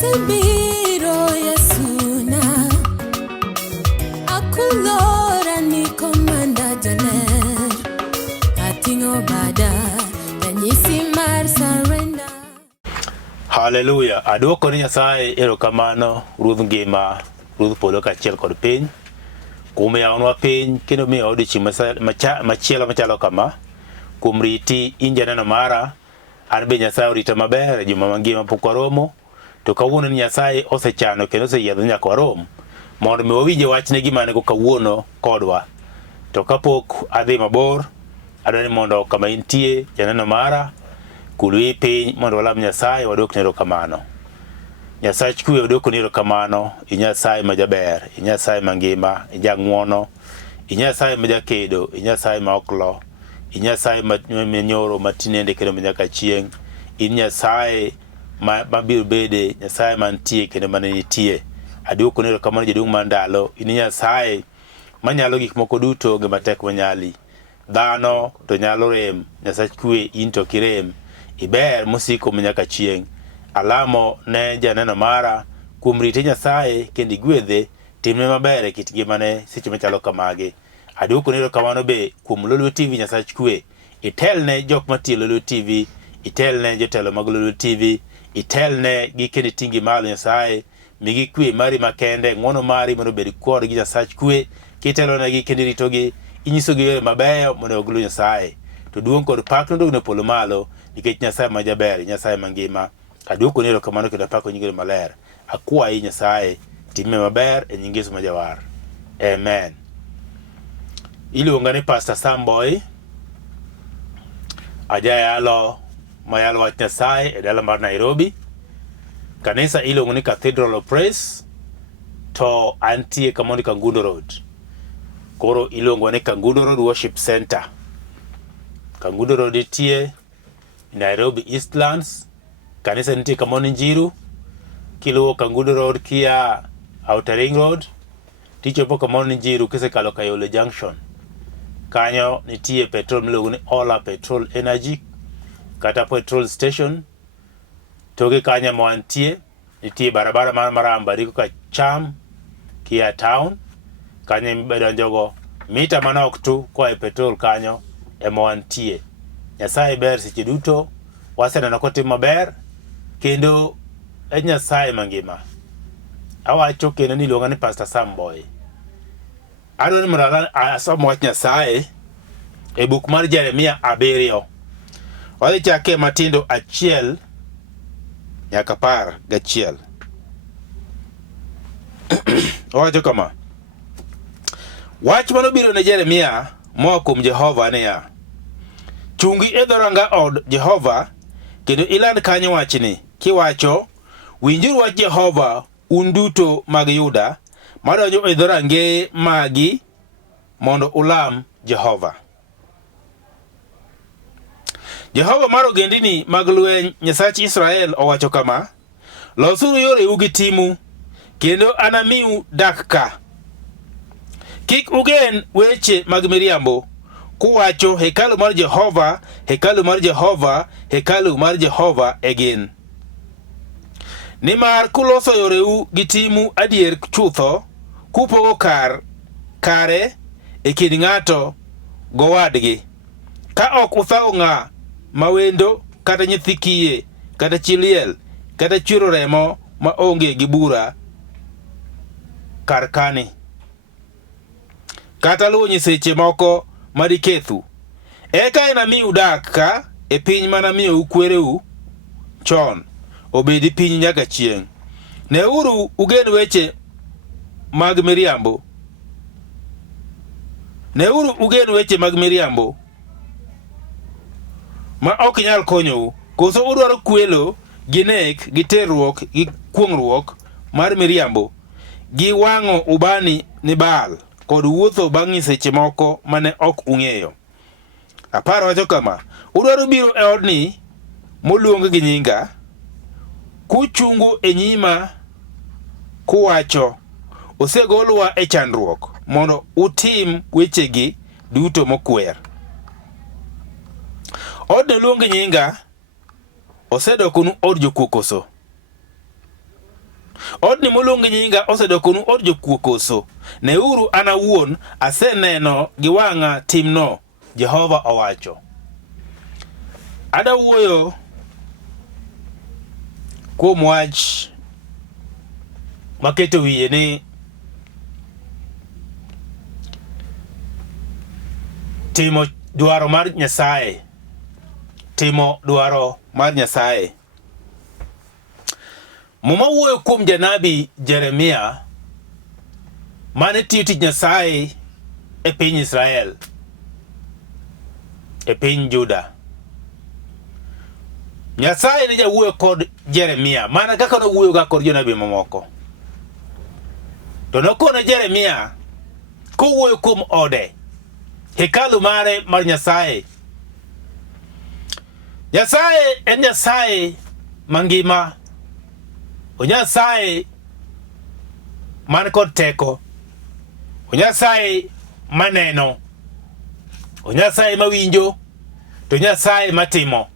biro Yesuna akulora ni komanda jaler atingo bada ranyisi mar surrender. Hallelujah. Aduoko ni Nyasaye erokamano, Ruoth ngima, Ruoth polo kaachiel kod piny. Kuom yawonwa piny kendo miyo odiochieng' machielo machalo kama. Kuom riti in janeno mara, an be Nyasaye orita maber juma mangima pok waromo. To kawuono ni Nyasaye osechano kendo oseyiedho nyaka warom mondo mi wawinje wachne gima ne go kawuono kodwa. To kapok adhi mabor, adwani mondo kama intie janeno mara kulwi piny mondo walam Nyasaye wadok ne erokamano. Nyasach kwe wadoko ne erokamano, i Nyasaye majaber, i Nyasaye mangima, i jang'wono, i Nyasaye majakedo, i Nyasaye ma ok lo, i Nyasaye manyoro matinende kendo manyaka chieng', in Nyasaye mabiro bede, Nyasaye mantie kendo mane nitie. Aduoko ne erokamano jaduong' mar ndalo, in Nyasaye manyalo gik moko duto gi matek manyali. Dhano to nyalo rem, Nyasach kwe in to kirem, iber mosiko manyaka chieng'. Alamo ne janeno mara kuom rite Nyasaye kendo igwedhe, timne maber e kit ngimane seche machalo kamagi. Aduoko ne erokamano be kuom Lolwe TV Nyasach kwe, itelne jok matiyo Lolwe TV, itelne jotelo mag Lolwe TV, itelne gi kendo ting'i malo Nyasaye, migi kwe mari makende, ng'wono mari mondo obed kodgi Nyasach kwe, kitelonegi kendo iritogi, inyisogi yore mabeyo mondo oglu Nyasaye. To duong' kod pak nodog ne polo malo nikech Nyasaye majaber, Nyasaye mangima. Aduoko ne erokamano kendo apako nyingene maler. Akwayi Nyasaye time maber e nying Yesu majawar. Amen. Iluonga ni Pastor Sam Boyi, ajayalo mayalo wach Nyasaye e dala mar Nairobi. Kanisa iluongo ni Cathedral of Praise, to antie kamoni Kangundo Road. Koro iluongo ni Kangundo Road Worship Center. Kangundo Road itie Nairobi Eastlands. Kanisa nitie kamoni Winjuru. Kiluwo Kangundo Road kia Outer Ring Road, tichopo kamoni Winjuru kisekalo Kayole Junction. Kanyo nitie petrol miluongo ni Ola Petrol Energy kata petrol station. Toge kanya mwantie nitie barabara mar Maramba riko ka Cham kia town. Kanya mibedo njogo mita manok tu kwa petrol kanyo mwantie. Nyasaye ber seche duto, waseneno kotim maber kendo e Nyasaye mangima. Awacho kendo ni iluonga ni Pastor Sam Boyi. Adwani mondo asom wach Nyasaye e buk mar Jeremia 7. Wadhi chake matindo 1 nyaka 11. Owacho kama: wach manobiro ne Jeremia moa kuom Jehova niya, chungi e dhoranga od Jehova kendo iland kanyo wachni kiwacho, winjuru wach Jehova un duto mag Yuda madonjo e dhorange magi mondo ulam Jehova. Jehova mar ogendini mag lweny Nyasach Israel owacho kama: losuru yoreu gi timu kendo anamiu dak ka. Kik ugen weche mag miriambo kuwacho hekalu mar Jehova, hekalu mar Jehova, hekalu mar Jehova egin. Nimar kuloso yoreu gi timu adier chutho, kupogo kare e kind ng'ato gowadgi, ka ok uthago ng'a mawendo kata nyithi kiye kata chiliel kata chwero remo ma onge gi bura karkani, kata luwo nyiseche moko madikethu. Eka enamiu udak ka e piny manamiyo ukwereu chon, obedi piny nyaka chieng'. Neuru ugen weche mag miriambo. Neuru ugen weche mag miriambo ma ok nyal konyou. Koso udwaro kwelo, gi nek, gi terruok, gi kwong'ruok mar miriambo, gi wang'o ubani ni Baal, kod wuotho bang' nyiseche moko mane ok ung'eyo. Aparo wacho kama: udwaro biro e odni moluong gi nyinga, kuchungu e nyima kuwacho, osegolwa e chandruok, mondo utim wechegi duto mokwer. Odni luong nyinga osedokonu od jokuokoso. Odni moluong nyinga osedokonu od jokuo koso. Neuru an awuon aseneno gi wang'a timno, Jehova owacho. Ada wuoyo kuom wach maketo wiye ni timo dwaro mar Nyasaye. Timo dwaro mar Nyasaye. Muma wuoyo kuom janabi Jeremia mane tiyo tich Nyasaye e piny Israel, e piny Juda. Nyasaye ne jawuoyo kod Jeremia mana kaka nowuoyo ga kod jonabi mamoko. To nokone Jeremia kowuoyo kuom ode, hekalu mare mar Nyasaye. Nyasaye en Nyasaye mangima. O Nyasaye man kod teko. O Nyasaye maneno. O Nyasaye mawinjo. To Nyasaye matimo.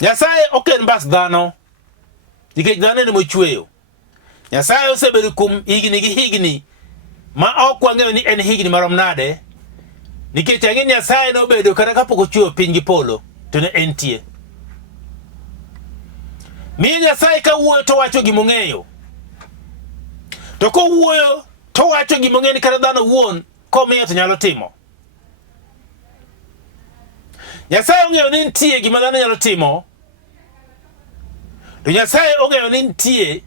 Nyasaye oken bas dhano. Nikech dhano ne mochweyo. Nyasaye osebedo kuom higni gi higni ma ok wang'eyo ni en higni marom nade. Nikech ang'e Nyasaye nobedo kata kapok ochweyo piny gi polo to ne entie. Miyo Nyasaye ka wuoyo to wacho gimong'eyo. To kowuoyo to wacho gimong'eyo ni kata dhano wuon komiyo to nyalo timo. Nyasaye ong'eyo ni nitie gima dhano nyalo timo. To Nyasaye ong'eyo ni nitie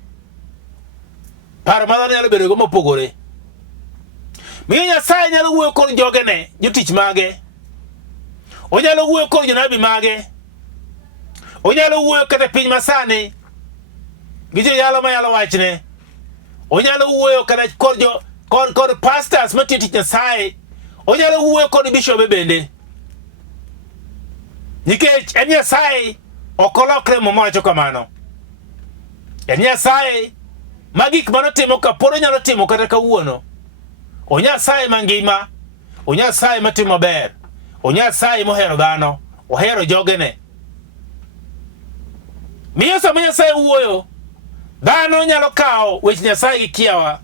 paro ma dhano nyalo bedo go mopogore. Miyo Nyasaye nyalo wuoyo kod jogene, jotich mage. Onyalo wuoyo kod jonabi mage. Onyalo wuoyo kata piny masani gi joyalo mayalo wachne. Onyalo wuoyo kata kod pastors matiyo tich Nyasaye. Onyalo wuoyo kod bishobe bende. Nikech en Nyasaye ok olokre mowacho kamano. En Nyasaye ma gik manotimo kapod onyalo timo kata kawuono. O Nyasaye mangima. O Nyasaye matimo maber. O Nyasaye mohero dhano. Ohero jogene. Miyo sama Nyasaye wuoyo, dhano nyalo kawo weche Nyasaye gi kiawa.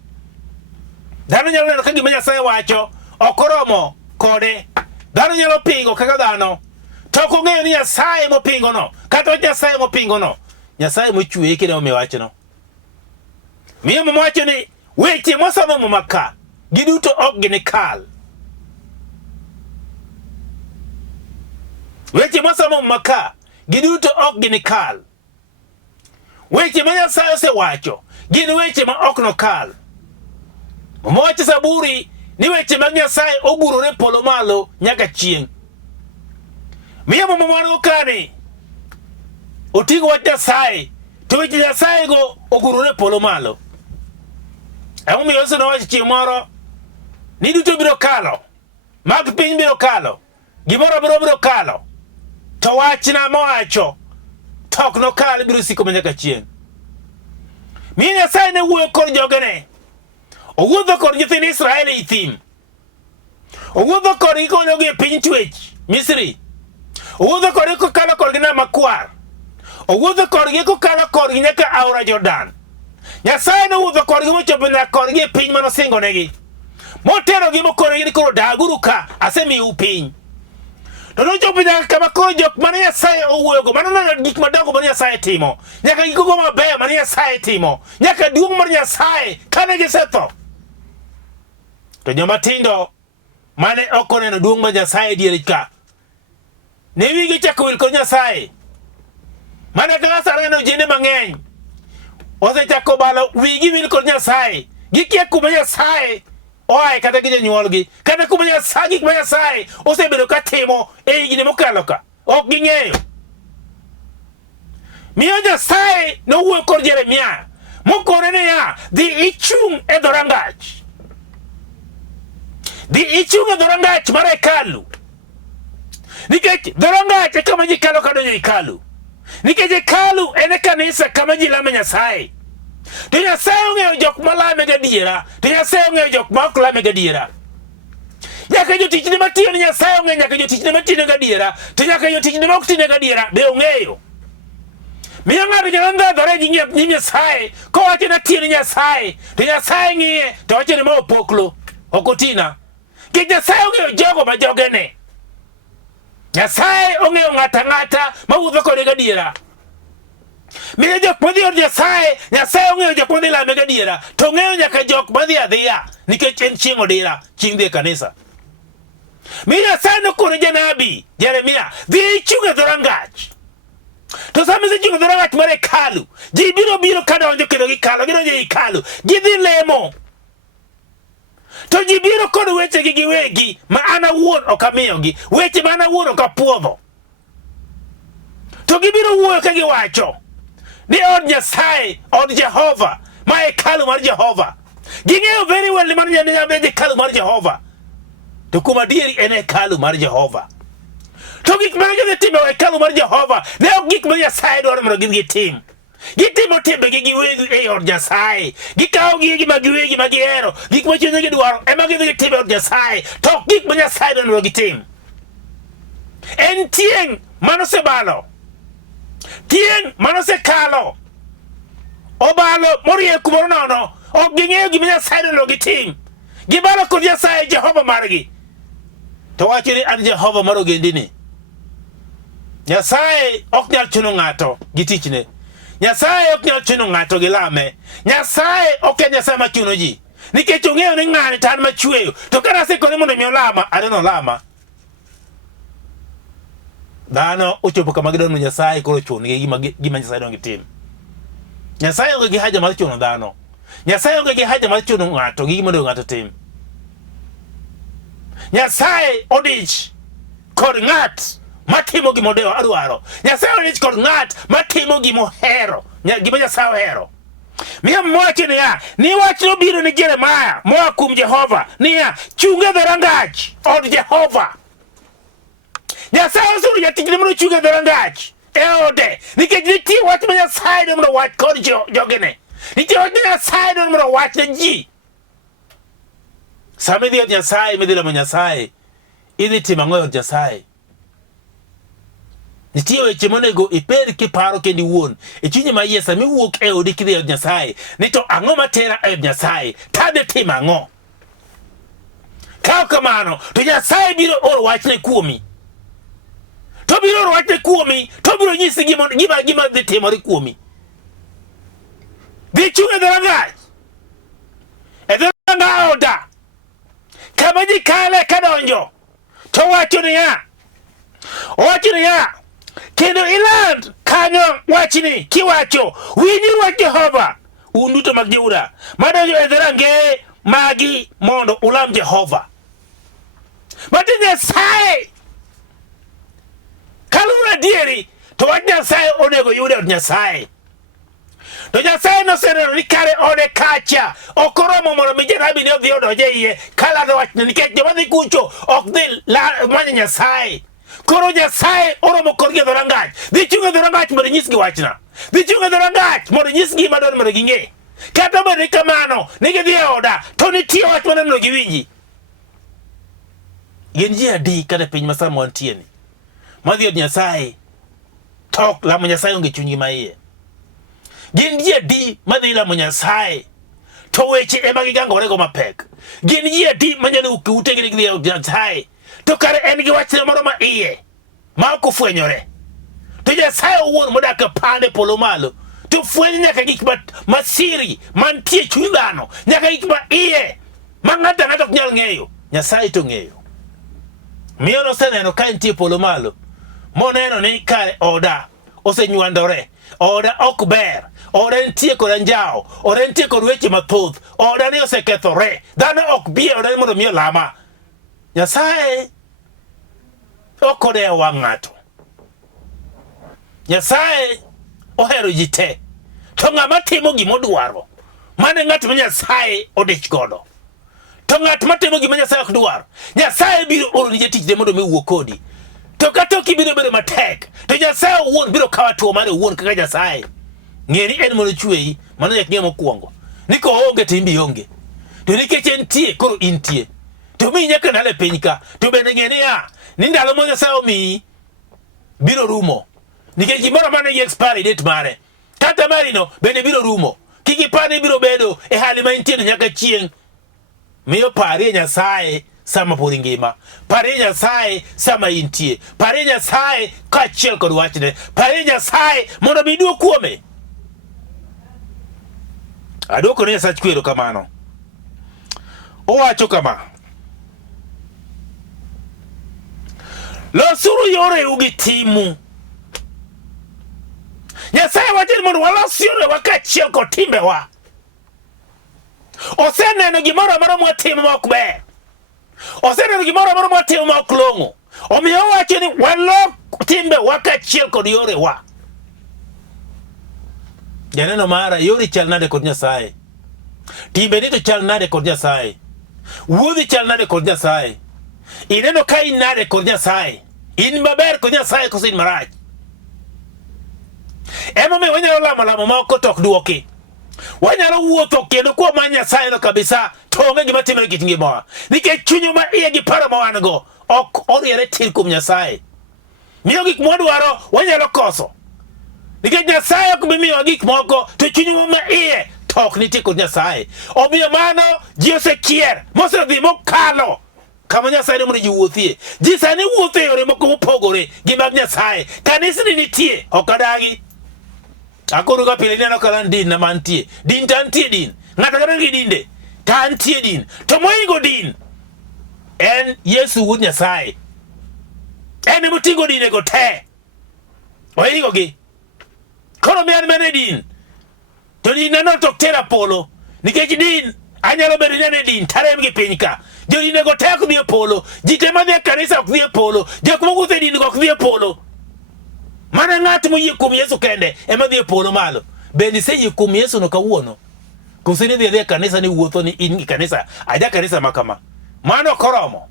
Dhano nyalo neno ka gima Nyasaye wacho ok oromo kode. Dhano nyalo pingo kaka dhano. To ok ong'eyo ni Nyasaye mopingo no, kata Nyasaye mopingo no, Nyasaye mochweye kendo omiyo wachno. Miyo mowacho ni weche mosomo momaka giduto ok ginikal. Weche mosomo momaka giduto ok ginikal. Weche ma Nyasaye osewacho gin weche ma ok nokal. Mowacho Zaburi ni weche mag Nyasaye ogurore polo malo nyaka chieng'. Miyo mamano kani otigo wach Nyasaye to weche Nyasaye go ogurore polo malo. Omiyo Yesu nowacho chieng' moro ni duto biro kalo, mag piny biro kalo, gimoro biro kalo, to wachna mowacho tok nokal biro siko nyaka chieng'. Miyo Nyasaye ne wuoyo kod jogene. Owuotho kod nyithind Israel e thim. Owuotho kodgi konyogi e piny twech Misri. Owuotho kodgi kokalo kodgi Nam Makwar. Owuotho kodgi kokalo kodgi nyaka aora Jordan. Nyasaye ne wuotho kodgi mochopo nyaka kodgi e piny manosingonegi. Moterogi mokonegi ni koro daguru ka, asemiyou piny. To nochopo nyaka kama koro jok mane Nyasaye owuoyogo, mano neno gik madongo mane Nyasaye timo, nyaka gigogo mabeyo mane Nyasaye timo, nyaka duong' mar Nyasaye kane gisetho. To joma tindo mane ok oneno duong' mar Nyasaye diere ka, ne wigi chako wil kod Nyasaye. Mane kaka sara neno jende mang'eny osechako balo wigi wil kod Nyasaye. Gikia kuma Nyasaye oaye kata gi jonyuolgi, kata kuma Nyasaye gik ma Nyasaye osebedo ka timo e higni mokalo ka, ok ging'eyo. Miyo Nyasaye nowuoyo kod Jeremia mokone niya, dhi ichung' e dhorangach. Dhi ichung' e dhorangach mar hekalu. Nikech dhorangach e kama ji kalo kadonjo hekalu. Nikech hekalu en kanisa kama ji lame Nyasaye. To Nyasaye ong'eyo jok malame gadiera, to Nyasaye ong'eyo jok ma ok lame gadiera. Nyaka jotichne matiyo ni Nyasaye ong'eyo, nyaka jotichne matine gadiera, to nyaka jotichne ma ok tine gadiera be ong'eyo. miyo ng'ato nyalo ndhodhore gi Nyasaye kowacho ni atiyo ni Nyasaye, to Nyasaye ng'iye to wacho ni ma opoklo ok otina. Nikech Nyasaye ong'eyo jogo ma jogene. Nyasaye ong'eyo ng'ata ng'ata mawuotho kode gadiera. Miyo jok madhi od Nyasaye, Nyasaye ong'eyo jok madhi lame gadiera, to ong'eyo nyaka jok madhi adhiya nikech en chieng' odira, chieng' dhi e kanisa. Miyo Nyasaye nokone janabi Jeremia, dhi ichung' e dhorangach. To sama isechung' e dhorangach mar hekalu, ji biro kadonjo kendo gikalo, gidonjo e hekalu, gidhi lemo. To ji biro kod wechegi giwegi ma an awuon ok amiyogi, weche ma an awuon ok apuodho. To gibiro wuoyo ka giwacho ni od Nyasaye, od Jehova, ma hekalu mar Jehova. Ging'eyo very well ni mano hekalu mar Jehova. To kuom adieri en hekalu mar Jehova. To gik ma gidhi timo e hekalu mar Jehova ne ok gik ma Nyasaye dwaro mondo gidhi gitim. Gitimo timbegi giwegi e od Nyasaye. Gikawo gigi ma giwegi ma gihero, gik ma chunygi dwaro ema gidhi gitimo e od Nyasaye, to ok gik ma Nyasaye dwaro mondo gitim. En tieng' manosebalo, tieng' manosekalo, obalo morie kumoro nono, ok ging'eyo gima Nyasaye dwaro mondo gitim. Gibalo kod Nyasaye Jehova margi, to wacho ni an Jehova mar ogendini. Nyasaye ok nyal chuno ng'ato gi tichne. Nyasaye ok nyal chuno ng'ato gi lame. Nyasaye ok en Nyasaye ma chuno ji, nikech ong'eyo ni ng'ani tan machweyo, to ka nasekone mondo mi olama, aneno lama. Dhano ochopo kama gidwaro Nyasaye koro chungi gima Nyasaye dong gitim. Nyasaye onge gi haja mar chuno dhano. Nyasaye onge gi haja mar chuno ng'ato gi gima ng'ato tim. Nyasaye odich kod ng'at matimo gima odwaro. Nyasaye odich kod ng'at matimo gima ohero, gima Nyasaye ohero. Miyo mwacho niya, ni wach nobiro ni Jeremia moa kuom Jehova niya, chunge dhorangach od Jehova. Nyasaye osuru jatichne mondo ochung' e dhorangach e ode, nikech nitie wach ma Nyasaye dwaro mondo wach kod jogene. Nitie wach ma Nyasaye dwaro mondo wach ne ji. Sama idhi od Nyasaye, midhi lamo Nyasaye, idhi timo ang'o e od Nyasaye? Nitie weche monego ibed kiparo kendi wuon e chunyi maiye sama iwuok e odi kidhi e od Nyasaye, ni to ang'o matera e od Nyasaye, tadhi timo ang'o? Ka kamano to Nyasaye biro oro wachne kuomi. To biro oro wachne kuomi, to biro nyisi gima dhi timore kuomi. Dhi chung' e dhorangach, e dhoranga oda, kama ji kale kadonjo, to wacho niya, kendo iland kanyo wachni kiwacho, winjuru wach Jehova, un duto mag jo-Juda madonjo e dhorange magi mondo ulam Jehova. Mati Nyasaye kaluwore adieri, to wach Nyasaye onego yude od Nyasaye. To Nyasaye noseneno ni kare ode kacha ok oromo mondo mi janabi ne odhi odonje iye kalando wachne, nikech joma dhi kucho ok dhi manyo Nyasaye. Koro Nyasaye oromo korgi e dhorangach. Dhi chung' e dhorangach mondo nyisgi wachna. Dhi chung' e dhorangach mondo nyisgi gima dwaro mondo ging'e. Kata obedo kamano ni gidhi e oda, to nitie wach mana mondo giwinji. Gin ji adi kata piny masama wantieni madhi od Nyasaye tok lamo Nyasaye onge chunygi maiye? Gin ji adi madhi lamo Nyasaye to weche ema gigangorego mapek? Gin ji adi manyalo utegi ni gidhi od Nyasaye to kare en gi wachne moro ma iye ma ok ofwenyore? To Nyasaye owuon modak e pande polo malo to fweny nyaka gik masiri mantie chuny dhano, nyaka gik ma iye ma ng'ato ang'ato ok nyal ng'eyo. Nyasaye to ng'eyo. Miyo noseneno ka entie polo malo, moneno ni kare oda osenywandore, oda ok ber, oda nitie kod anjawo, oda nitie kod weche mathoth, oda ni osekethore, dhano ok bi e oda ni mondo mi olama. Nyasaye ok odewo wang' ng'ato. Nyasaye ohero ji te, to ng'ama timo gimodwaro mane ng'at ma Nyasaye odich godo. To ng'at matimo gima Nyasaye ok dwaro, Nyasaye biro oro ni jatichne mondo mi wuo kodi. To kata ok ibiro bedo matek, to Nyasaye owuon biro kawo tuo mare owuon kaka Nyasaye. Ng'e ni en mondo chweyi, mano nyaka ng'e mokwongo. Ni ko onge to imbi onge. To nikech entie koro intie. To mi nyaka ndalo e piny ka, to bende ng'e niya, ni ndalo ma Nyasaye omiyi biro rumo. nikech gimoro mane gi expiry date mare kata marino bende biro rumo kiki pane biro bedo e hali ma intiere nyaka chieng' miyo pare Nyasaye sama pod ngima, pare Nyasaye sama intie, pare Nyasaye kaachiel kod wachne, pare Nyasaye mondo mi duok kuome. Adwoko ne Nyasach kwero kamano. Owacho kama: losuru yoreu gi timu. Nyasaye wacho ni mondo walos yorewa kaachiel kod timbewa. Oseneno gimoro amora mwatimo ma ok ber. Oseneno gimoro amora mwatimo ma ok long'o. Omiyo owacho ni walok timbewa kaachiel kod yorewa. Janeno mara, yori chal nade kod Nyasaye? Timbe ni to chal nade kod Nyasaye? Wuodhi chal nade kod Nyasaye? Ineno ka in nade kod Nyasaye? In maber kod Nyasaye koso in marach? Ema me wanyalo lamo ma ok tok duoki. Wanyalo wuotho kendo kuom man Nyasaye no kabisa to onge gima timore kit ngimawa. Nikech chunyo ma iye gi paro ma wan go ok oriere tir kuom Nyasaye. Miyo gik mwadwaro wanyalo koso. Nikech Nyasaye ok bi miyo gik moko to chunyo ma iye to ok nitie kod Nyasaye. Omiyo mano ji osekier mosedhi mokalo kama Nyasaye ne mondo ji wuothie. Ji sani wuotho e yore moko mopogore gi mag Nyasaye. Kanisni nitie ok adagi. Akoro ka pile neno kalan din na mantie. Din tantie din. Ng'ato kata ngi dinde. Tantie din. To moingo din. En Yesu Wuod Nyasaye. En motingo dine go te. Oingo gi. Koro mian mene din. To din nano tok tera polo. Nikech din anyalo bedo nene din tarem gi piny ka. Jo dine go te ok dhi e polo. Ji te madhi e kanisa ok dhi e polo. Jok mogutho e din go ok dhi e polo. Mana ng'at moyie kuom Yesu kende ema dhi e polo malo. Bende iseyie kuom Yesu no kawuono? Koso ni dhi e kanisa ni wuotho ni in gi kanisa. Aja kanisa makama. Mano koromo.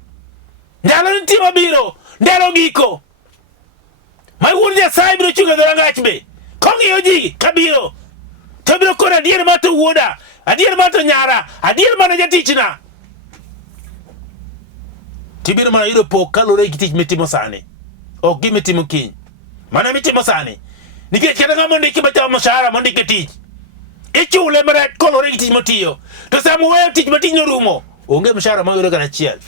Ndalo nitie mabiro. Ndalo giko. Ma Wuod Nyasaye biro chungo dhorangach be. Kong'iyo ji kabiro. To biro koro adier ma to wuoda. Adier ma to nyara. Adier ma to jatichna. Tibiro mana yudo pok kalure gi tich mitimo sani. Ok gimitimo kiny. Mana mitimo sani. Nikech kata ng'ama ondiki machamo mshahara mondike tich. Ichule mana kolore gi tich motiyo. To sama weyo tich matich norumo, onge mshahara ma yudo kata achiel.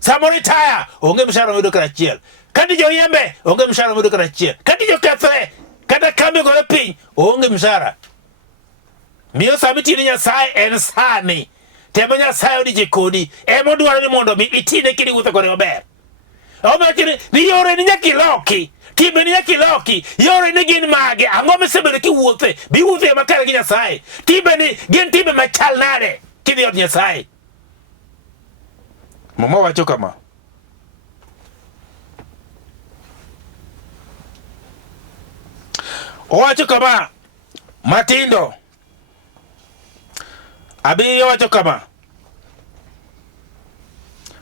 Sama retire, onge mshahara ma yudo kata achiel. Kati jo yembe, onge mshahara ma yudo kata achiel. Kati jo kethre, kata kambi gore piny, onge mshahara. Miyo sami tini Nyasaye en sani. Tema Nyasaye odije kodi. Emo dwaro ni mondo mi itine kidi wuotho kode maber. Omiyo ni yore ni nyaki loki. Timbe ni nyaki loki. Yore ni gin mage. Ang'o misebedo kiwuothe. Bi wuothe makare gi Nyasaye. Timbe ni gin timbe machal nade kidhi od Nyasaye. Mama wacho kama: owacho kama matindo. Abi wacho kama: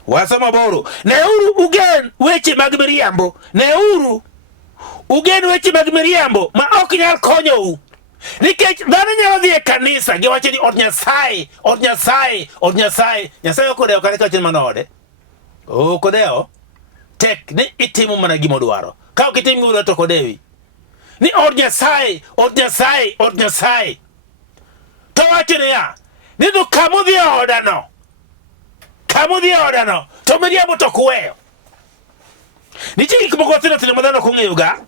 wasoma boro. Neuru ugen weche mag miriambo. Neuru ugen weche mag miriambo ma ok nyal konyou. Nikech dhano nyalo dhi e kanisa giwacho ni od Nyasaye, od Nyasaye, od Nyasaye. Nyasaye ok odewo kare kawacho ni mano ode. Ok odewo. Tek ni itimo mana gima odwaro. Ka ok itimo gima odwaro to ok odewi. Ni od Nyasaye, od Nyasaye, od Nyasaye. To wacho ni ya, ni to kamudhi e odano. Kamudhi e odano. To miriambo to kuweyo. Nitie gik moko tino tino ma dhano ok ong'eyo ga.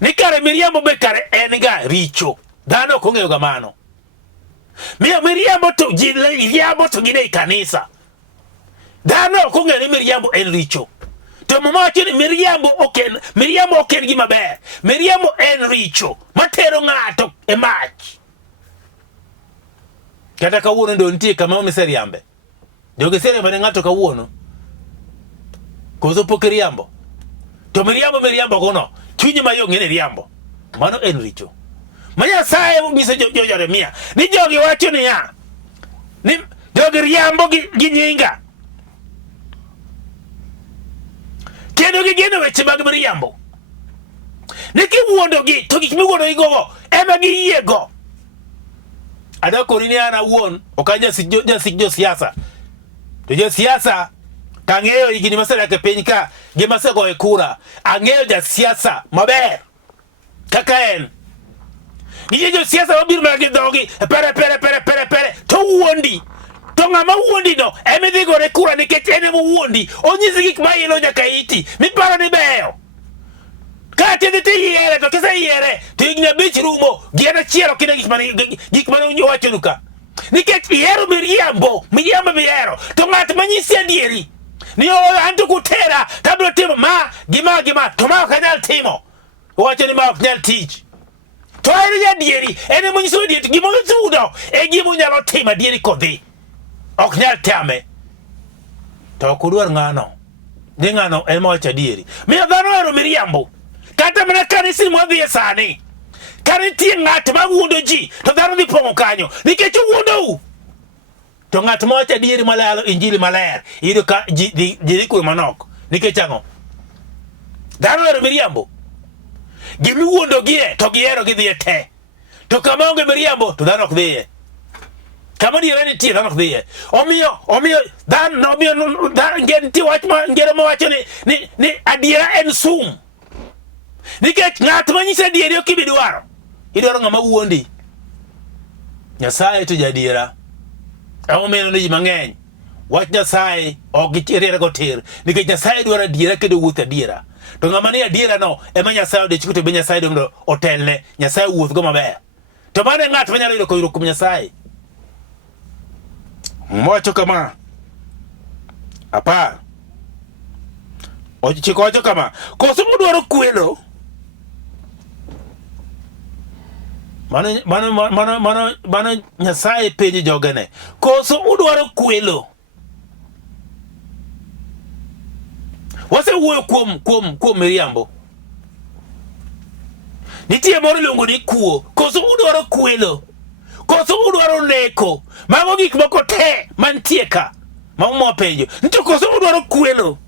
Ni kare miriambo be kare en ga richo. Dhano ok ong'eyo ga mano. Miriambo to ji riambo to gine e kanisa. Dhano ok ong'eyo ni miriambo en richo. To mama wacho ni miriambo ok en gima ber. Miriambo en richo matero ng'ato e mach. Kata kawuono ndo nitie kama omiseriambe. Joge seriambe ne ng'ato kawuono. Koso pok riambo. To miriambo gono. Chunyi ma yo ng'ene riambo. Mano en richo. Ma Nyasaye nyiso Jeremia ni jogi wacho ni ya. Ni jogi riambo gi nyinga. Kendo gigeno weche mag miriambo. Ni kiwuondogi to gik miwuondogi go ema giyiego. Adakori ni an awuon ok anyasik josiasa. To josiasa Tang'eyo higni masedak e piny ka gi masegoyo kura. Ang'eyo jasiasa maber kaka en. Nitie josiasa mabiro mana gi dhogi pere to wuondi. To ng'ama wuondi no ema dhi gore kura nikech en ema wuondi. Onyisi gik ma ilo nyaka iti miparo ni beyo. Ka tidhi tiyiere to kiseyiere to higni 5 rumo gi en achiel ok ine gik mane owachonu ka. Nikech ihero miriambo mihero to ng'at manyisi adieri ni an to kutera tabiro timo ma gima to ma ok anyal timo. Owacho ni ma ok nyal tich. To en jadieri en ema onyiso adieri gima osudo e gima onyalo timo adieri kodhi. Ok nyal tame. To ok udwar ng'ano. Ni ng'ano en mawacho adieri. Miyo dhano ohero miriambo. Kata mana kanisa modhi e sani. Ka nitie ng'at ma wuondo ji to dhano dhi pong'o kanyo nikech owuondou. To ng'at mawacho adieri malalo injili maler iyudo ka ji dhi kuyo manok. Nikech ang'o? Dhano ohero miriambo. Gimi wuondo gie to gihero gidhiye te. To kama onge miriambo to dhano ok dhiye. Kama diere nitie dhano ok dhiye. Omiyo dhano nitie wach ma ngero mawacho ni adiera en sum. Nikech ng'at manyisi adieri ok ibi dwaro. Idwaro ng'ama wuondi. Nyasaye to jadiera. Omeno ni ji mang'eny. Wach Nyasaye ok giriere go tir. Nikech Nyasaye dwaro adiera kendo wuotho adiera. To ng'ama ni adiera no ema Nyasaye odechiko to be Nyasaye dwaro otelne. Nyasaye wuoth go maber. To mane ng'at manyalo yudo konyruok kuom Nyasaye. Mowacho kama. Apar. Chiko wacho kama. Koso mudwaro kwelo. Mano Nyasaye penjo jogene. Koso udwaro kwelo. Wase wuoyo kuom miriambo. Nitie moro luongo ni kuo. Koso udwaro kwelo. Koso udwaro neko. Mago gik moko te mantie ka. Mamo penjo. Nito koso udwaro kwelo.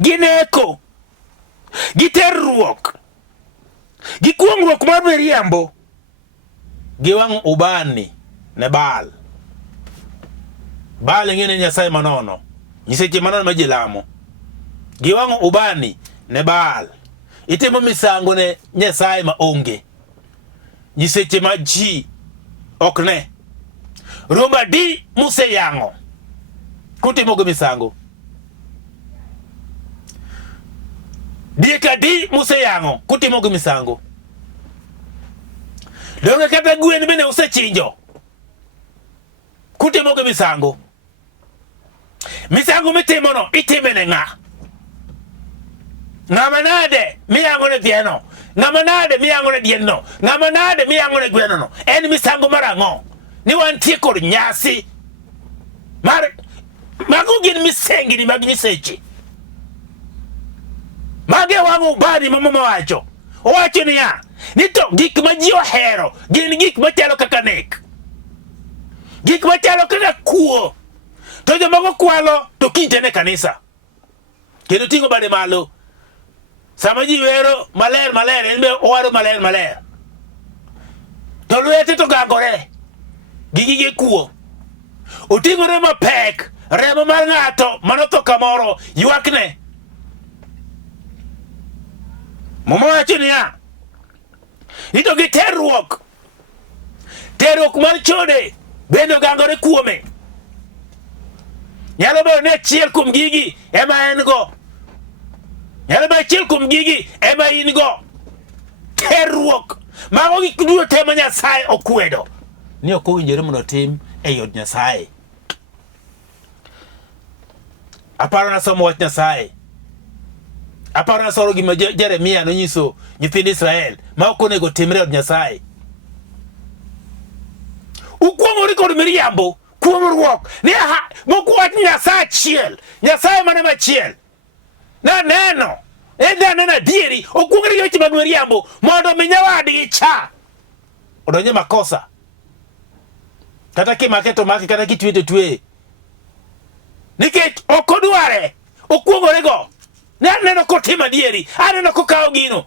Gi neko. Gi terruok. Gi kuongruok mar miriambo. Gi wang' ubani ne Baal. Baal ng'ene Nyasaye manono. Nyiseche manono ma ji lamo. Gi wang' ubani ne Baal. Itimo misango ne Nyasaye ma onge. Nyiseche ma ji ok ne. Romba di muse yango. Kutimo go misango. Dieka di muse yango. Kutimo go misango. Donge kata gwen bende usechinjo. Kutimo go misango. Misango mitimo no itime ne ng'a. Ng'ama nade miyango ne dhieno. Ng'ama nade miyango ne dien no. Ng'ama nade miyango ne gweno no. En misango mar ang'o. Ni wantie kod nyasi. Mago gin misengini mag nyiseche. Mage wang'o ubani mama wacho. Owacho niya. Ni to gik ma ji ohero gin gik machalo kaka nek. Gik machalo kaka kuo. To jomoko kwalo to kinte ne kanisa. Kendo tingo bade malo. Sama ji wero maler en be owaro maler. To lwete to gangore. Gige kuo. Otingore mapek. Remo mar ng'ato manotho kamoro ywakne. Mama wacho niya. Ito gi terruok. Terruok mar chode bende gangore kuome. Nyalo bedo ne achiel kuom gigi ema en go. Nyalo bedo achiel kuom gigi ema in go. Terruok. Mago gik duto te ma Nyasaye okwedo. Ni ok owinjore mondo tim e od Nyasaye. Aparo na somo wach Nyasaye. Aparo na soro gima Jeremia nonyiso nyithind Israel ma ok onego timre od Nyasaye. Ukuong'ori kod miriambo, kuong'ruok. Ni moko wach Nyasaye achiel. Nyasaye mana machiel. Na neno. Edha nena dieri. Ukuong'ori yochi mag miriambo. Mondo mi nyawadgi cha. Odonje makosa. Kata kimake to make kata kitwe to twe. Nikech ok odware. Okuong'ore go. Neno kotima dieri. Aneno kokawo gino.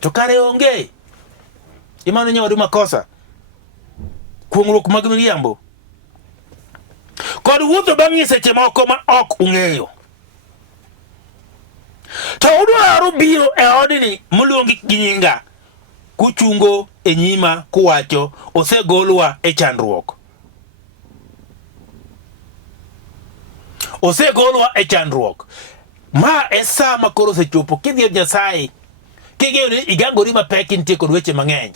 To kare onge. Imano nyawadu makosa. Kuong'ruok mag miriambo. kod wuotho bang' seche moko ma ok ung'eyo. To udwaro biro e odni moluongi gi nyinga kuchungo e nyima kuwacho osegolwa e chandruok. Osegolwa e chandruok. Ma e sa ma koro osechopo kidhi Nyasaye kigeo ni igangori mapek intie kod weche mang'eny.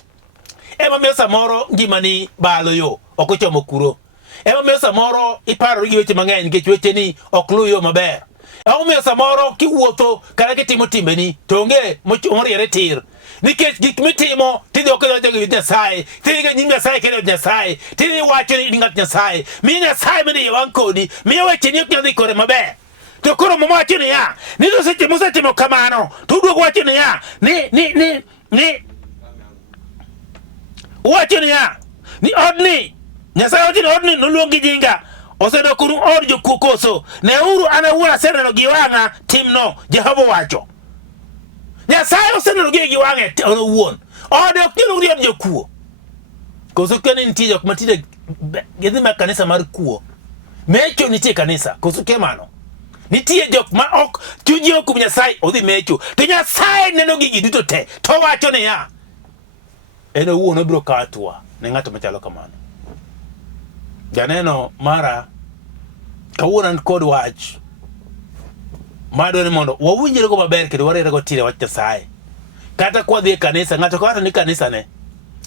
Ema miyo samoro ngimani balo yo ok ochomo kuro. Ema miyo samoro iparo gi weche mang'eny nikech weche ni ok luw yo maber. Ema miyo samoro kiwuotho kata kitimo timbeni to onge moriere tir. Nikech gik mitimo tidhi okelo gi Nyasaye, tidhi ga nyim Nyasaye kendo Nyasaye, tidhi wacho ni ng'at Nyasaye, miyo Nyasaye mane wang' kodi, miyo weche ni ok nyadhi kore maber. To koro mama wacho ni ya, ni to seche mosetimo kamano, to uduogo wacho ni ya, wacho ni ya, ni odni, Nyasaye wacho ni odni noluongi nyinga, osedoko od jokuo koso, ne uru an awuon aseneno gi wang'a timno, Jehova wacho. Nyasaye oseneno gi wang'e owuon, ode ok nyalo ri od jokuo. Koso kene nitie jok matinde gidhi ma kanisa mar kuo, mecho nitie kanisa, koso kemano. Nitie jok ma ok chuji ok Nyasaye odhi mecho, to Nyasaye neno gigi duto te, to wacho ni ya, en owuon obiro kawo atua ne ng'ato machalo kamano. Janeno mara kawuono an kod wach madwa ni mondo wawinjre go maber kendo wariere go tire wach Nyasaye. Kata kwa dhi e kanisa, ng'ato ka wato ni kanisa ne,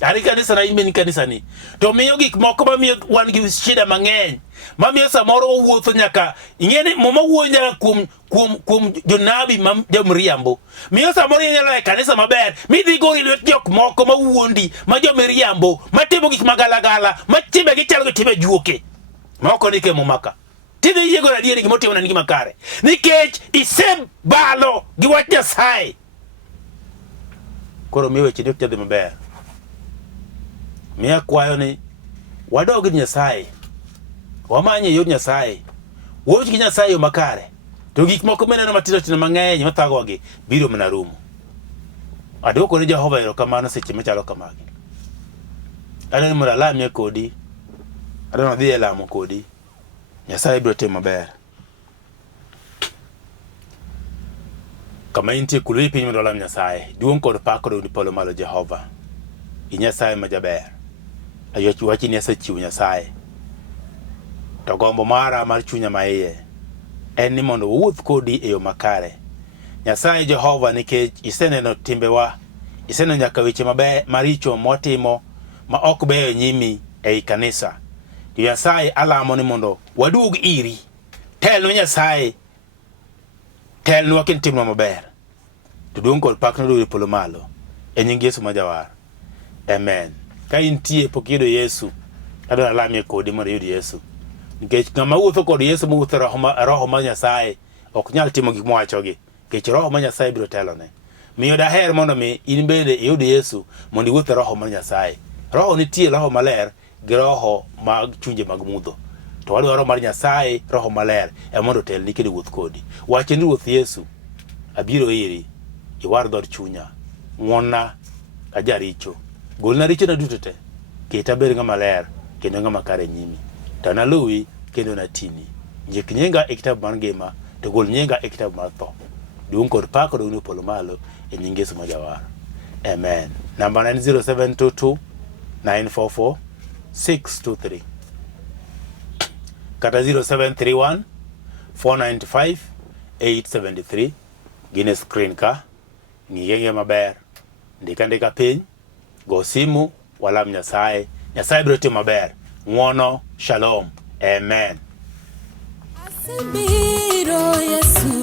ari kanisa na ime ni kanisa ni, to miyo gik moko mamiyo wan gi shida mang'eny, mamiyo samoro owuotho nyaka ing'eni moma wuoyo nyaka kuom jonabi ma jomriambo. Miyo samoro inyalo e kanisa maber midhi gori lwet jok moko ma wuondi ma jomriambo matimo gik magalagala ma timbe gichalo gi timbe juoke ma ok ni kemo maka. Tidhi yiego adieri gimotimo na gima kare nikech isebalo gi wach Nyasaye. Koro miyo weche ni ok dhi maber. Miya kwayo ni wadog gi Nyasaye, wamanye yor Nyasaye, wuoch gi Nyasaye yo makare, to gik moko meneno matindo tindo mang'eny mathagowa gi biro mana rumo. Adwoko ni Jehova erokamano seche machalo kamagi. Adwani mondo alamie kodi, adwani adhi e lamo kodi, Nyasaye biro timo maber. Kama intie kulwe piny mondo alam Nyasaye, duong' kod pak kod polo malo Jehova. Nyasaye ma jaber. Ayoch wachi ni asechiwo Nyasaye. To gombo mara mar chunya maiye en ni mondo wuoth kodi e yo makare. Nyasaye Jehova, nikech iseneno timbewa, iseneno nyaka weche maber maricho motimo ma ok beyo nyimi ei kanisa. Nyasaye alamo ni mondo waduog iri. Telno Nyasaye, telnwa kendo timnwa maber. To duong' kod pak noduog e polo malo. E nying Yesu ma jawar. Amen. Ka intie pok yudo Yesu, adwaro alamie kodi mondo iyud Yesu. Nikech ng'ama wuotho kod Yesu mowuotho roho ma Nyasaye ok nyal timo gik mowachogi. Nikech roho ma Nyasaye biro telone. Miyo daher mondo mi in bende iyud Yesu mondo iwuotho roho ma Nyasaye. Roho nitie, roho maler gi roho mag chunje mag mudho. To wadwaro mar Nyasaye roho maler e mondo telni kendo wuoth kodi. Wache ni Ruoth Yesu, abiro iri, iwar dhod chunya, ng'wonna ka jaricho. Golna richo na duto te, keta bed ng'ama ler kendo ng'ama kare nyimi. To naluwi kendo natini. Ndik nyinga e kitabu mar ngima, to gol nyinga e kitabu mar tho. Duong' kod pak kod unu polo malo e nying Yesu ma jawar. Amen. Namba 0722 944 623. Kata 0731 495 873. Gine screen ka. Ngiyenge maber. Ndika piny. Go simu, walam Nyasaye. Nyasaye biro timo maber. Ng'wono, shalom. Amen. Asebiro Yesu.